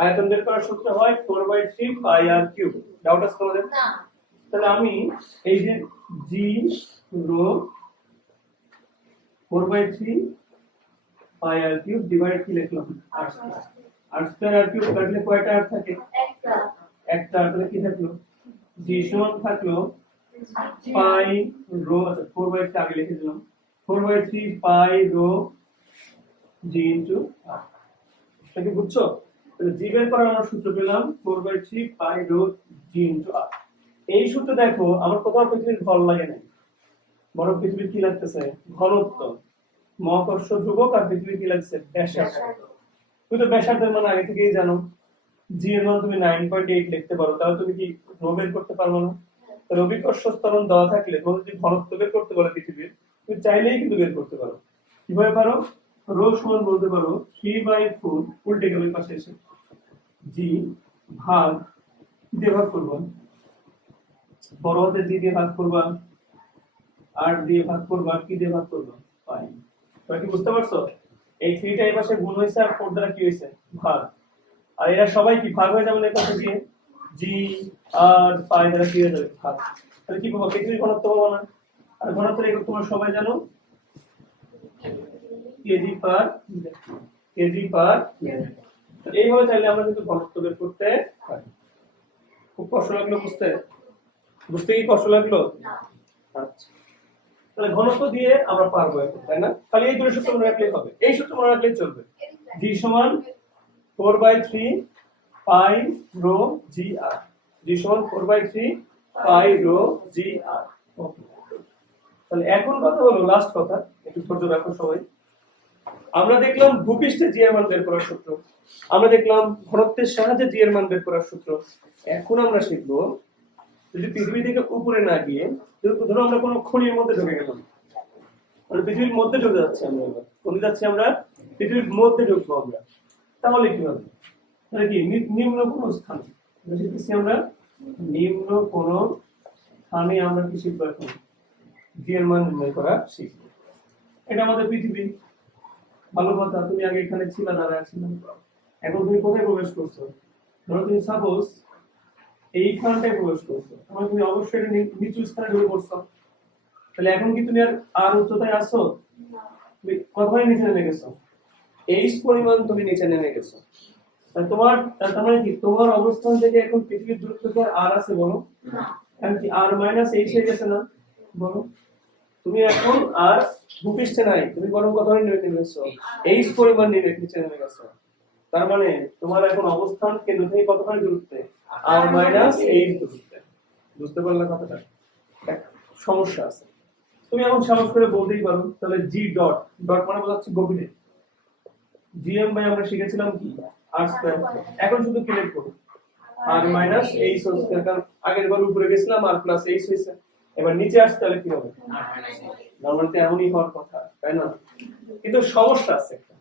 আয়তন বের করার সূত্র হয় 4/3 পাই আর কিউব। ডাউট আছে তোমাদের? না। তাহলে আমি এই যে জি রো 4/3 পাই আর কিউব ডিভাইড কি লিখলাম, r²। আর কিউব কাটলে কয়টা আর থাকে, একটা। তাহলে কি থাকলো, জি সমান থাকলো পাই রো, আচ্ছা 4/3 আগে লিখে দিলাম, 4/3 পাই রো জি ইনটু আর। এটা কি বুঝছো? তাহলে জি বের করার আমরা সূত্র পেলাম 4/3 পাই রো জি ইনটু আর। এই সূত্র দেখো আমার কোথাও পৃথিবীর ভর লাগে নাই, বরং পৃথিবীর কি লাগতেছে, ঘনত্ব, মহাকর্ষ ধ্রুবক, আর পৃথিবীর কি লাগছে, ব্যাসার্ধ। তুমি তো ব্যাসার্ধের মান আগে থেকেই জানো, জি এর মান তুমি 9.8 লিখতে পারো, তাহলে তুমি কি রো বের করতে পারবে না? তাহলে অভিকর্ষ স্তরণ দেওয়া থাকলে তুমি যদি ঘনত্ব বের করতে বলে পৃথিবীর, তুমি চাইলেই কিন্তু বের করতে পারো। কিভাবে পারো, রো সমান বলতে পারো 3/4, উল্টে গেল ওই পাশে এসে, জি ভাগ দিয়ে ভাগ করবা, বড় হাতের জি দিয়ে ভাগ করবা, আর দিয়ে ভাগ করবা, কি দিয়ে ভাগ করবা, পাই। তোমরা কি বুঝতে পারছো? এই 3টা এই পাশে গুণ হয়েছে আর 4 দ্বারা কি হয়েছে ভাগ, আর এরা সবাই কি ভাগ হয়ে যাবে এই পাশে দিয়ে জি আর পাই দ্বারা কি হয়ে যাবে ভাগ। তাহলে কি পাবো পৃথিবীর ঘনত্ব পাবো না, আর ঘনত্বের একক তোমরা সবাই জানো কেজি পার এইভাবে চাইলে আমরা কিন্তু ঘনত্ব বের করতে পারি। খুব কষ্ট লাগলো বুঝতে কি কষ্ট লাগলো? আচ্ছা, তাহলে ঘনত্ব দিয়ে আমরা পারবো এখন, তাই না? তাহলে এই দুটো সূত্র মনে রাখলেই হবে, এই সূত্র মনে রাখলেই চলবে। g সমান 4/3 পাই রো জি আর, g সমান 4/3 পাই রো জি আর। তাহলে এখন কথা হলো লাস্ট কথা, একটু ধৈর্য রাখো সবাই। আমরা দেখলাম ভূপৃষ্ঠে জি এর মান বের করার সূত্র, আমরা দেখলাম ঘনত্বের সাহায্যে জি এর মান বের করার সূত্র। এখন আমরা শিখবো যদি পৃথিবী থেকে উপরে না গিয়ে ধরো আমরা কোনো খনির মধ্যে ঢুকে গেলাম, মানে পৃথিবীর মধ্যে ঢুকে যাচ্ছি আমরা, এবার কোথায় যাচ্ছি আমরা? পৃথিবীর মধ্যে ঢুকবো আমরা। তাহলে কি হবে? তাহলে কি নিম্ন কোন স্থান শিখতেছি আমরা, নিম্ন কোন স্থানে আমরা কি শিখবো এখন? জি এর মান নির্ণয় করা শিখবো। এটা আমাদের পৃথিবী, ভালো কথা। তুমি আগে এখানে ছিলা, দাঁড়ায় ছিলাম, এখন তুমি কোথায় প্রবেশ করছো? ধরো তুমি সাপোজ এইখানটায় প্রবেশ করছো, তাহলে তুমি অবশ্যই এটা নিচু স্থানে ঢুকে পড়ছো। তাহলে এখন কি তুমি আর উচ্চতায় আসছো? তুমি কতখানি নিচে নেমে গেছো? এইচ পরিমাণ তুমি নিচে নেমে গেছো। তার মানে কি তোমার অবস্থান থেকে এখন পৃথিবীর দূরত্ব কি আর আছে বলো? এখন কি আর মাইনাস এইচ হয়ে গেছে না বলো? তুমি এখন আর ভূপৃষ্ঠে নাই, তুমি বরং কতখানি নেমে গেছো? এইচ পরিমাণ নিচে নেমে গেছো। তার মানে তোমার এখন অবস্থান কেন্দ্র থেকে কতখানি দূরত্বে? আর মাইনাস এইচ দূরত্বে। বুঝতে পারলে কথাটা? সমস্যা আছে। তুমি এখন সাহস করে বলতেই পারো তাহলে জি ডট ডট মানে বোঝাচ্ছে গভীরে। জিএম বাই আমরা শিখেছিলাম কি আর স্কয়ার, এখন শুধু ক্যালকুলেট করো আর মাইনাস এইচ হোল স্কয়ার, কারণ আগের বার উপরে গেছিলাম আর প্লাস এইচ হইছে, এবার নিচে আসতে তাহলে কি হবে? নরমালি তো এমনই হওয়ার কথা, তাই না? কিন্তু সমস্যা আছে একটা,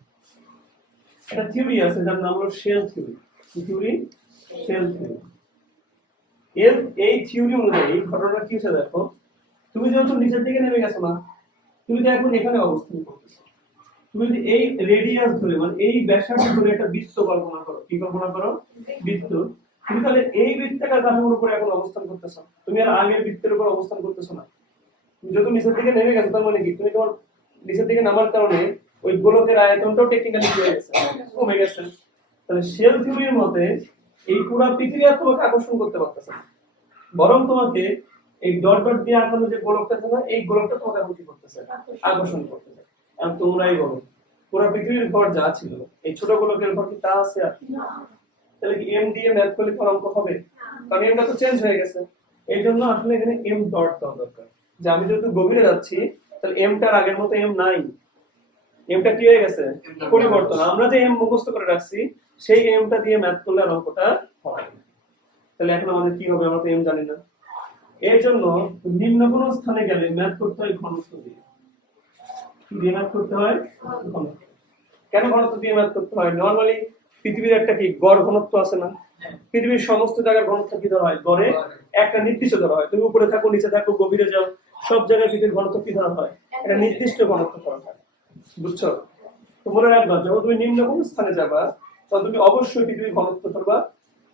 একটা থিওরি আছে যার নাম হলো শেল থিওরি। কি থিওরি? Shell theory. এই থিওরি অনুযায়ী ঘটনাটা কি হচ্ছে দেখো, তুমি যেহেতু নিচের দিকে নেমে গেছো না, তুমি তো এখন এখানে অবস্থান করতেছো। তুমি যদি এই রেডিয়াস ধরে মানে এই ব্যাসার্ধ ধরে একটা বৃত্ত কল্পনা করো, কি কল্পনা করো? বৃত্ত। তুমি তাহলে এই বৃত্তাকার কাঠামোর উপরে এখন অবস্থান করতেছো, তুমি আর আগের বৃত্তের উপর অবস্থান করতেছো না। তুমি যত নিচের দিকে নেমে গেছো তার মানে কি তুমি তোমার নিচের দিকে নামার কারণে ওই গোলকের আয়তনটাও টেকনিক্যালি হয়ে গেছে, কমে গেছে। তাহলে শেল থিওরির মতে এই পুরো পৃথিবী আর তোমাকে আকর্ষণ করতে পারতেছে না, বরং তোমাকে এই ডট ডট দিয়ে আঁকানো যে গোলকটা আছে না, এই গোলকটা তোমাকে আকর্ষণ করতেছে, আকর্ষণ করতেছে। আর তোমরাই বলো পুরো পৃথিবীর ভর যা ছিল এই ছোট গোলকের ভর কি তা আছে আর? তাহলে কি এম দিয়ে ম্যাথ করলে কি অঙ্ক হবে? কারণ এমটা তো চেঞ্জ হয়ে গেছে। এই জন্য আসলে এখানে এম ডট দেওয়া দরকার, যে আমি যেহেতু গভীরে যাচ্ছি তাহলে এমটার আগের মতো এম নাই, এমটা কি হয়ে গেছে? পরিবর্তন। আমরা যে এম মুখস্থ করে রাখছি সেই এমটা দিয়ে ম্যাথ করলে আর অঙ্কটা হয়। তাহলে এখন আমাদের কি হবে? আমরা তো এম জানি না। এর জন্য নিম্ন কোন স্থানে গেলে ম্যাথ করতে হয় ঘনত্ব দিয়ে। কি দিয়ে ম্যাথ করতে হয়? ঘনত্ব। কেন ঘনত্ব দিয়ে ম্যাথ করতে হয়? নরমালি পৃথিবীর একটা কি গড় ঘনত্ব আছে না? পৃথিবীর সমস্ত জায়গার ঘনত্ব কি ধরা হয়? গড়ে একটা নির্দিষ্ট ধরা হয়। তুমি উপরে থাকো, নিচে থাকো, গভীরে যাও, সব জায়গায় পৃথিবীর ঘনত্ব কি ধরা হয়? একটা নির্দিষ্ট ঘনত্ব ধরা হয়। বুঝছো? তো মনে রাখবা যখন তুমি নিম্ন কোন স্থানে যাবা তখন তুমি অবশ্যই পৃথিবীর ঘনত্ব ধরবা,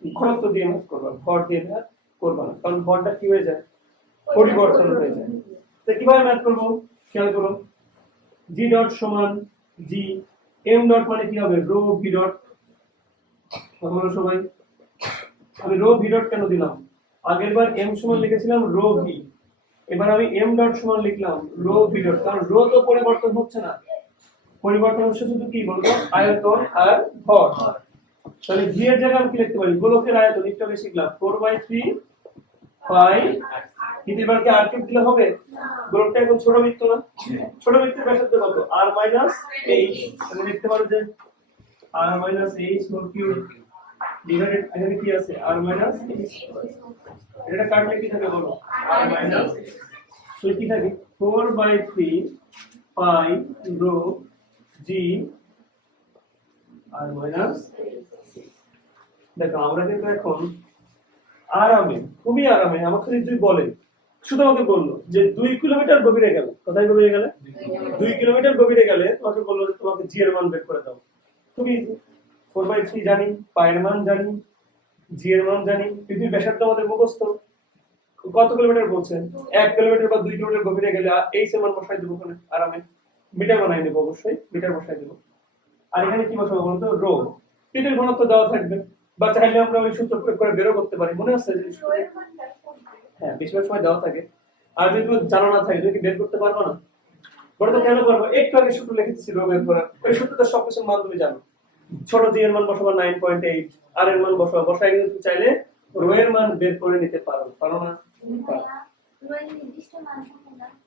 ঘনত্ব দিয়ে ম্যাথ করবা, ভর দিয়ে ম্যাথ করবা না, কারণ ভরটা কি হয়ে যায়? পরিবর্তন হয়ে যায়। তো কিভাবে ম্যাথ করবো খেয়াল করো। জি ডট সমান জি এম ডট মানে কি হবে? Rho V dot. বলো সবাই, আমি রো ভি ডট কেন দিলাম? আগের বার এম সমান লিখেছিলাম রো ভি, এবার আমি এম ডট সমান লিখলাম রো ভি ডট, কারণ রো তো পরিবর্তন হচ্ছে না, পরিবর্তন হচ্ছে শুধু কি বলতো? আয়তন আর ভর। তাহলে ভি এর জায়গায় আমি কি লিখতে পারি? গোলকের আয়তন, একটু আগে শিখলাম 4/3 পাই। এবার কি আর কিউব দিলে হবে? গোলকটা এখন ছোট বৃত্ত না, ছোট বৃত্তের ব্যাসার্ধ কত? R minus H. আমি লিখতে পারো যে R minus H whole cube divided, এখানে কি আছে? R minus H. এটা কাটলে কি থাকে বলো? আর মাইনাস, তো কি থাকে? 4/3 pi rho G R minus. দেখো আমরা কিন্তু এখন আরামে, খুবই আরামে, আমাকে যদি বলে শুধু আমাকে বললো যে 2 কিলোমিটার গভীরে গেলে, কোথায় গভীরে গেলে, 2 কিলোমিটার গভীরে গেলে তোমাকে বললো যে তোমাকে জি এর মান বের করে দাও। তুমি 4/3 জানি, পায়ের মান জানি, জি এর মান জানি, পৃথিবীর ব্যাসার্ধ আমাদের মুখস্থ। কত কিলোমিটার বলছেন? 1 কিলোমিটার বা 2 কিলোমিটার গভীরে গেলে এই এর মান বসাই দেবো ওখানে আরামে, মিটার বানাই নেবো, অবশ্যই মিটার বসাই দেবো। আর এখানে কি বসাবো বলতো? রো। পৃথিবীর ঘনত্ব দেওয়া থাকবে, বা চাইলে আমরা ওই সূত্র প্রয়োগ করে বেরো করতে পারি, মনে আছে? হ্যাঁ, বেশিরভাগ সময় দেওয়া থাকে। আর যদি তুমি জানা না থাকে, তুমি কি বের করতে পারবো না? বড় তো কেন পারবো? একটু আগে সূত্র লিখেছি রো বের করার, ওই সূত্রটা সবকিছুর মান তুমি জানো। ছোট জি এর মান বসাবো 9.8, আর এর মান বসাবো, বসাই কিন্তু তুমি চাইলে রো এর মান বের করে নিতে পারো, পারো না?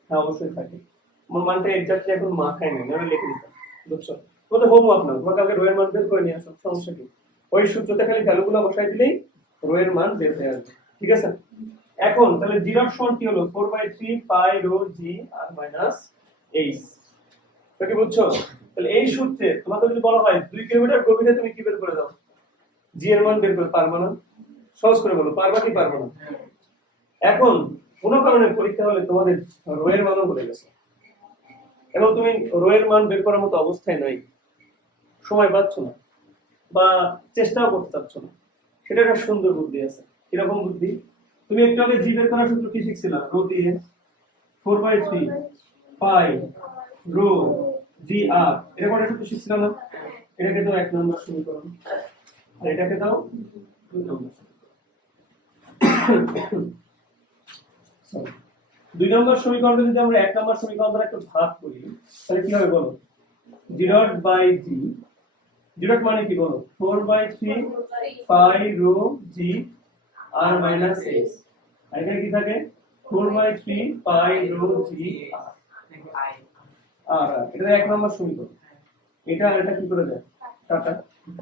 হ্যাঁ, অবশ্যই থাকে। আমার মানটা এক্স্যাক্টলি এখন মাথায় নেই, আমি লিখে দিতাম, বুঝছো? তোমাদের হোমওয়ার্ক না, তোমাকে আগে রো এর মান বের করে নিয়ে আসো, সমস্যা কি? ওই সূত্রতে খালি ভ্যালুগুলো বসাই দিলেই রো এর মান বের হয়ে আসবে, ঠিক আছে? এখন তাহলে জি ডট সমান কি হলো? 4/3 pi rho G R minus H. তো কি বুঝছো? তাহলে এই সূত্রে তোমাকে যদি বলা হয় 2 কিলোমিটার গভীরে তুমি কি বের করে দাও, জি এর মান বের করে পারবে না? সহজ করে বলো, পারবা কি পারবে না? এখন কোনো কারণে পরীক্ষা হলে তোমাদের রো এর মানও বলে গেছে, এবং তুমি রো এর মান বের করার মতো অবস্থায় নাই, সময় পাচ্ছ না বা চেষ্টাও করতে চাচ্ছ না, সেটা একটা সুন্দর বুদ্ধি আছে। কিরকম বুদ্ধি? তুমি একটু আগে জি বের করার সূত্র কি শিখছিলা? রো দিয়ে 4/3 পাই রো জি আর, এটা কোনটা সূত্র শিখছিলাম না? এটাকে দাও 1 নম্বর সমীকরণ, আর এটাকে দাও 2 নম্বর। 2 নম্বর সমীকরণটা যদি আমরা 1 নম্বর সমীকরণ দ্বারা একটু ভাগ করি, তাহলে কি হবে বলো? G dot by G, G dot মানে কি বলো? 4/3 pi rho G R minus S, আর এখানে কি থাকে? 4/3 পাই রো জি আর। আর এটা 1 নম্বর সমীকরণ, এটা আর এটা কি করে যায় কাটা,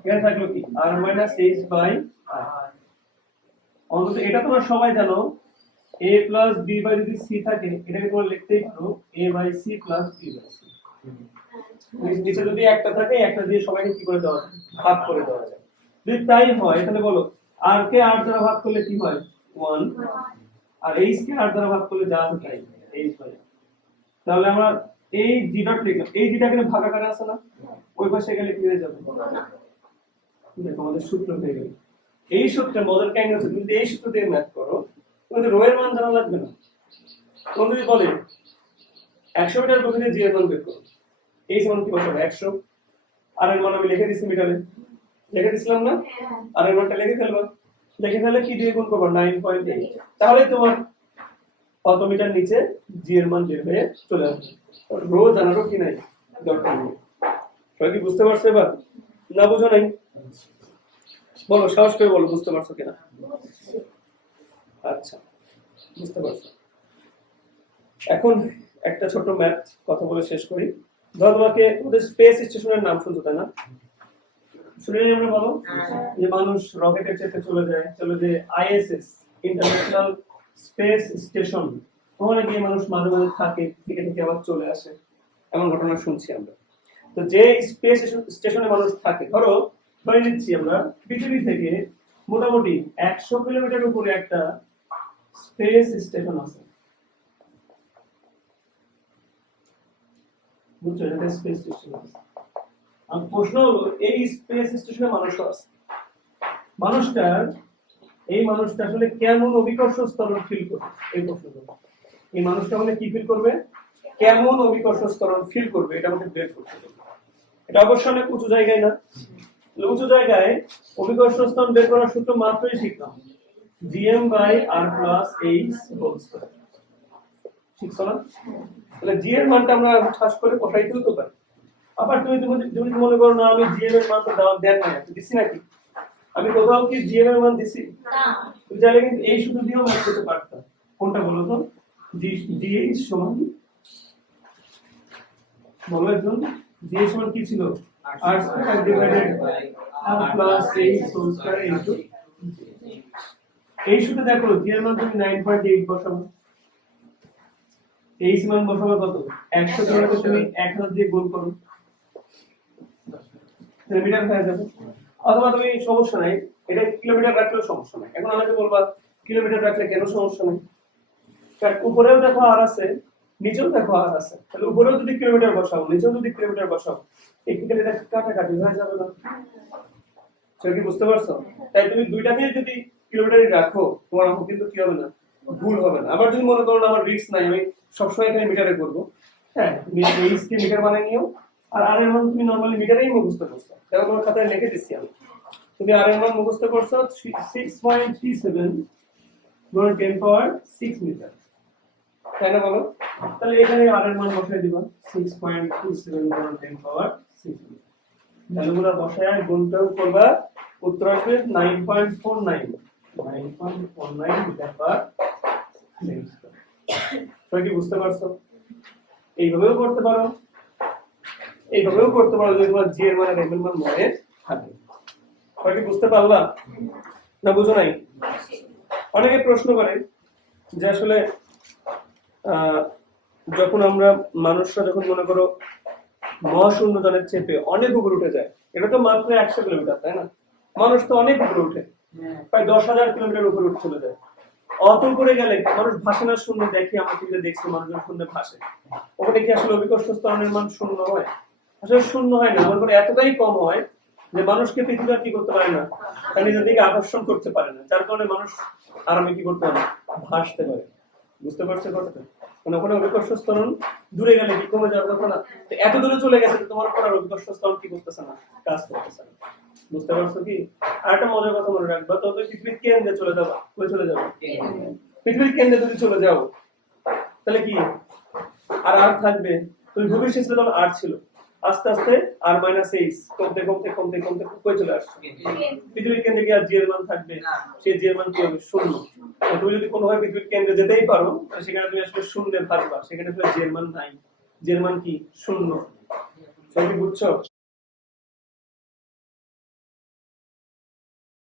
এখানে থাকলো কি R minus H by R. অন্তত এটা তোমরা সবাই জানো, a প্লাস b বাই যদি c থাকে, এটাকে তোমরা লিখতেই পারো a by c plus b by c। নিচে যদি একটা থাকে, একটা দিয়ে সবাইকে কি করে দেওয়া যায়? ভাগ করে দেওয়া যায়। যদি তাই হয় তাহলে বলো r কে r দ্বারা ভাগ করলে কি হয়? 1, আর h কে r দ্বারা ভাগ করলে যা আছে তাই h হয়। তাহলে আমরা এই জি ডট লিখলাম, এই জিটা এখানে ভাগাকারে আছে না, ওই পাশে গেলে কি হয়ে যাবে? দেখো আমাদের সূত্র হয়ে গেল। এই সূত্রে মজার কাহিনী হচ্ছে, তুমি যদি এই সূত্র দিয়ে ম্যাথ করো, তোমাদের রো এর মান জানা লাগবে না। তোমরা যদি বলে 100 মিটার গভীরে জি এর মান বের করো, এই সমান কি বসাবো? 100, আর এর মান আমি লিখে দিচ্ছি মিটারে, লিখে দিছিলাম না? আর এর মানটা লিখে ফেলবা, লিখে ফেলে কি দিয়ে গুণ করবো? 9.8, তাহলে তোমার কত মিটার নিচে জি এর মান বের হয়ে চলে আসবে। রো জানারও কি নাই দরকার নেই। সবাই কি বুঝতে পারছো এবার? না বুঝো নাই? বলো, সাহস করে বলো, বুঝতে পারছো কিনা? আচ্ছা, বুঝতে পারছো। এখন একটা ছোট ম্যাথ কথা বলে শেষ করি। ধরো তোমাকে ওদের স্পেস স্টেশনের নাম শুনছো, তাই না? শুনে নিই আমরা, বলো যে মানুষ রকেটে চেপে চলে যায়, চলে যে আইএসএস ইন্টারন্যাশনাল স্পেস স্টেশন, ওখানে গিয়ে মানুষ মাঝে মাঝে থাকে, থেকে থেকে আবার চলে আসে, এমন ঘটনা শুনছি আমরা। তো যে স্পেস স্টেশনে মানুষ থাকে, ধরো ধরে নিচ্ছি আমরা পৃথিবী থেকে মোটামুটি 100 কিলোমিটার উপরে একটা স্পেস স্টেশন আছে, বুঝছো? এটা স্পেস স্টেশন আছে। আর প্রশ্ন হলো, এই স্পেস স্টেশনে মানুষ আছে, এই মানুষটা আসলে কেমন অভিকর্ষ ত্বরণ ফিল করবে? এই প্রশ্নটা, এই মানুষটা হলে কি ফিল করবে, কেমন অভিকর্ষ ত্বরণ ফিল করবে, এটা আমাকে বের করতে হবে। এটা অবশ্যই অনেক উঁচু জায়গায় না, উঁচু জায়গায় অভিকর্ষ ত্বরণ বের করার সূত্র মাত্রই শিখলাম, gm by r plus h whole square, শিখছো না? তাহলে জি এর মানটা আমরা ঠাস করে বসাইতেও তো পারি। আবার তুমি যদি মনে করো না, আমি জিএম এর মানটা দেন না, দিছি নাকি? আমি কোথাও কি জিএম এর মান দিছি না? তুমি চাইলে কিন্তু এই সূত্র দিয়েও ম্যাথ করতে পারতা। কোনটা বলো তো? জিএইচ সমান, বলো একদম, জিএইচ সমান কি ছিল? r square divided by r plus h whole square into. এই সূত্রে দেখো জি এর মান তুমি 9.8 বসাবো, এইচ মান বসাবো কত? 100 কে তুমি 1000 দিয়ে গুণ করো, মিটার হয়ে যাবে। অথবা তুমি সমস্যা নাই, এটা কিলোমিটার রাখলেও সমস্যা নাই। এখন আমাকে বলবা কিলোমিটার রাখলে কেন সমস্যা নাই? কারণ উপরেও দেখো আর আছে, নিচেও দেখো আর আছে, তাহলে উপরেও যদি কিলোমিটার বসাও, নিচেও যদি কিলোমিটার বসাও, এখানে এটা কাটাকাটি হয়ে যাবে না? সেটা কি বুঝতে পারছো? তাই তুমি দুইটাকে যদি কিলোমিটারই রাখো, তোমার অঙ্ক কিন্তু কি হবে না, ভুল হবে না। আবার যদি মনে করো না আমার রিস্ক নাই, আমি সবসময় এখানে মিটারে করবো, হ্যাঁ তুমি এইচ কে মিটার বানিয়ে নিও, আর আর এর মান তুমি নরমালি মিটারেই মুখস্থ করছো, দেখো তোমার খাতায় লিখে দিচ্ছি আমি। তুমি আর এর মান মুখস্থ করছো 6.37 গুণ 10 পাওয়ার 6 মিটার, তাই না বলো? তাহলে এখানে আর এর মান বসাই দিবা 6.37 গুণ 10 পাওয়ার 6 মিটার। ভ্যালুগুলো বসায় গুণটাও করবা, উত্তর আসবে 9.49 মিটার পার সেকেন্ড। সবাই কি বুঝতে পারছো? এইভাবেও করতে পারো, এইভাবেও করতে পারো, যদি তোমার জি এর মান আর এম এর মান মনে থাকে। সবাই কি বুঝতে পারলা না বুঝো নাই? অনেকে প্রশ্ন করে যে আসলে যখন আমরা মানুষরা যখন মনে করো মহাশূন্য জলের চেপে অনেক উপরে উঠে যায়, এটা তো মাত্র 100 কিলোমিটার, তাই না? মানুষ তো অনেক উপরে উঠে, প্রায় 10,000 কিলোমিটার উপরে উঠে চলে যায়। অত উপরে গেলে মানুষ ভাসে না শূন্য? দেখি আমরা টিভিতে দেখছি মানুষজন শূন্যে ভাসে, ওখানে কি আসলে অভিকর্ষ ত্বরণের মান শূন্য হয়? আসলে শূন্য হয় না, আমার করে এতটাই কম হয় যে মানুষকে পৃথিবী কি করতে পারে না, তার নিজের দিকে আকর্ষণ করতে পারে না, যার কারণে মানুষ আরামে কি করতে পারে, ভাসতে পারে। বুঝতে পারছো কথাটা? মানে ওখানে অভিকর্ষ ত্বরণ দূরে গেলে কি কমে যাওয়ার কথা না? এত দূরে চলে গেছে তোমার উপর আর অভিকর্ষ ত্বরণ কি করতেছে না, কাজ করতেছে না। বুঝতে পারছো কি? আর একটা মজার কথা মনে রাখবা, তবে পৃথিবীর কেন্দ্রে চলে যাবা, কই চলে যাবে? পৃথিবীর কেন্দ্রে যদি চলে যাও তাহলে কি আর আর থাকবে? তুমি ভবিষ্যৎ ছিল আর ছিল, আস্তে আস্তে আর মাইনাস এইচ কমতে কমতে কমতে কমতে কই চলে আসছে? পৃথিবীর কেন্দ্রে কি আর জি এর মান থাকবে? সেই জি এর মান কি হবে? শূন্য। তুমি যদি কোনোভাবে পৃথিবীর কেন্দ্রে যেতেই পারো, সেখানে তুমি আসলে শূন্যে থাকবা, সেখানে আসলে জি এর মান নাই, জি এর মান কি? শূন্য। সবাই কি বুঝছো?